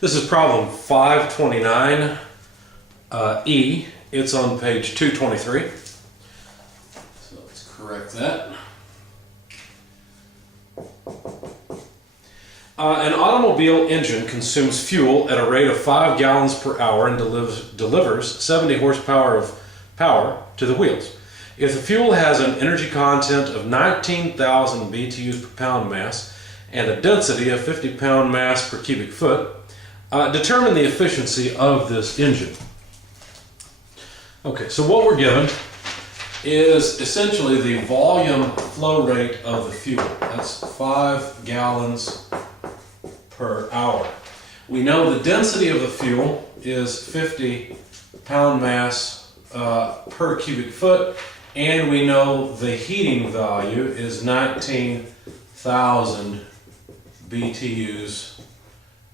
This is problem 529 E. It's on page 223. So let's correct that. An automobile engine consumes fuel at a rate of 5 gallons per hour and delivers 70 horsepower of power to the wheels. If the fuel has an energy content of 19,000 BTUs per pound mass and a density of 50 pound mass per cubic foot, determine the efficiency of this engine. Okay, so what we're given is essentially the volume flow rate of the fuel. That's 5 gallons per hour. We know the density of the fuel is 50 pound mass per cubic foot, and we know the heating value is 19,000 BTUs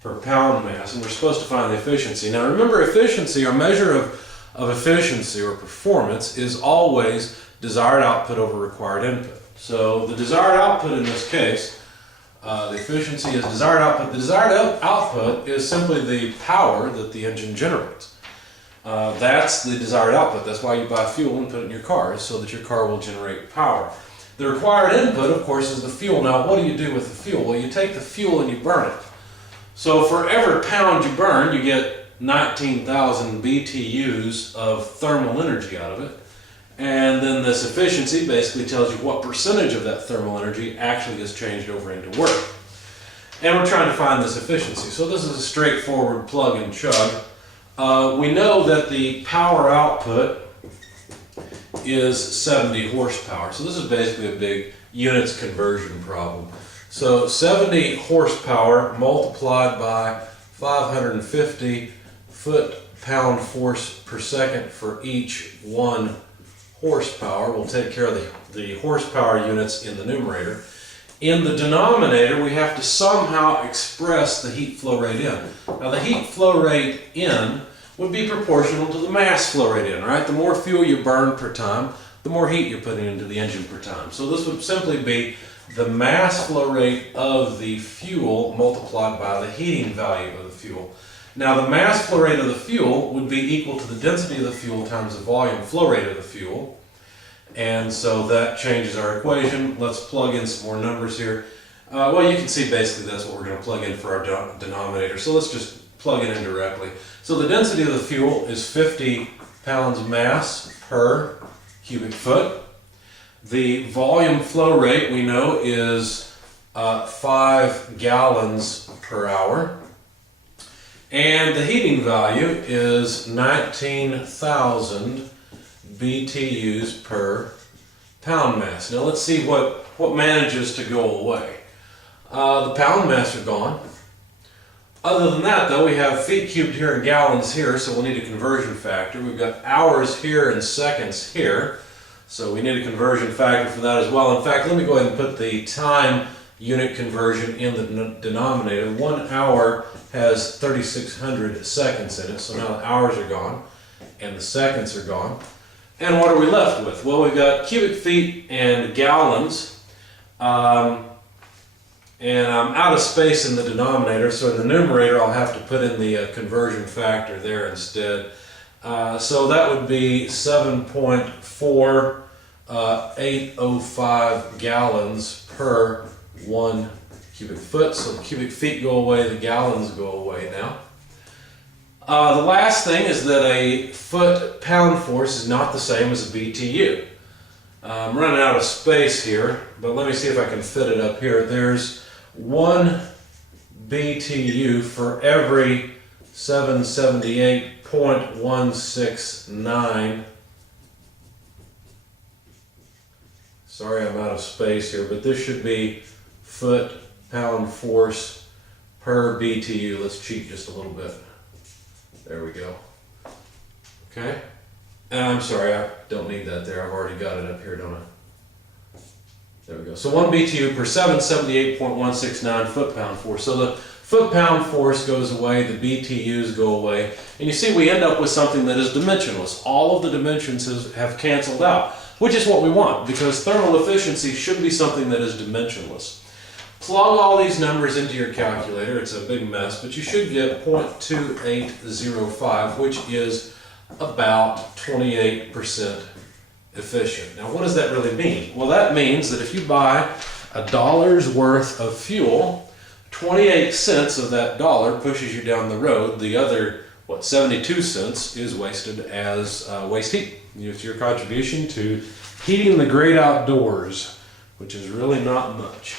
per pound mass, and we're supposed to find the efficiency. Now remember, efficiency, or measure of efficiency or performance, is always desired output over required input. So the desired output in this case, the efficiency is desired output. The desired output is simply the power that the engine generates. That's the desired output. That's why you buy fuel and put it in your car, is so that your car will generate power. The required input, of course, is the fuel. Now, what do you do with the fuel? Well, you take the fuel and you burn it. So for every pound you burn, you get 19,000 BTUs of thermal energy out of it. And then this efficiency basically tells you what percentage of that thermal energy actually is changed over into work. And we're trying to find this efficiency. So this is a straightforward plug and chug. We know that the power output is 70 horsepower. So this is basically a big units conversion problem. So 70 horsepower multiplied by 550 foot-pound force per second for each 1 horsepower. We'll take care of the horsepower units in the numerator. In the denominator, we have to somehow express the heat flow rate in. Now the heat flow rate in would be proportional to the mass flow rate in, right? The more fuel you burn per time, the more heat you're putting into the engine per time. So this would simply be the mass flow rate of the fuel multiplied by the heating value of the fuel. Now the mass flow rate of the fuel would be equal to the density of the fuel times the volume flow rate of the fuel. And so that changes our equation. Let's plug in some more numbers here. Well, you can see basically that's what we're going to plug in for our denominator. So let's just plug it in directly. So the density of the fuel is 50 pounds mass per cubic foot. The volume flow rate, we know, is 5 gallons per hour. And the heating value is 19,000 BTUs per pound mass. Now let's see what manages to go away. The pound mass are gone. Other than that, though, we have feet cubed here and gallons here, so we'll need a conversion factor. We've got hours here and seconds here, so we need a conversion factor for that as well. In fact, let me go ahead and put the time unit conversion in the denominator. 1 hour has 3,600 seconds in it, so now the hours are gone and the seconds are gone. And what are we left with? Well, we've got cubic feet and gallons, and I'm out of space in the denominator, so in the numerator I'll have to put in the conversion factor there instead. So that would be 7.4805 gallons per 1 cubic foot. So the cubic feet go away, the gallons go away now. The last thing is that a foot-pound force is not the same as a BTU. I'm running out of space here, but let me see if I can fit it up here. There's 1 BTU for every 778.169. Sorry, I'm out of space here, but this should be foot-pound force per BTU. Let's cheat just a little bit. There we go. Okay. And I'm sorry, I don't need that there. I've already got it up here, don't I? There we go. So 1 BTU per 778.169 foot-pound force. So the foot-pound force goes away, the BTUs go away, and you see we end up with something that is dimensionless. All of the dimensions have canceled out, which is what we want, because thermal efficiency should be something that is dimensionless. Plug all these numbers into your calculator. It's a big mess, but you should get 0.2805, which is about 28% efficient. Now, what does that really mean? Well, that means that if you buy $1's worth of fuel, 28 cents of that dollar pushes you down the road. The other, 72 cents is wasted as waste heat. It's your contribution to heating the great outdoors, which is really not much.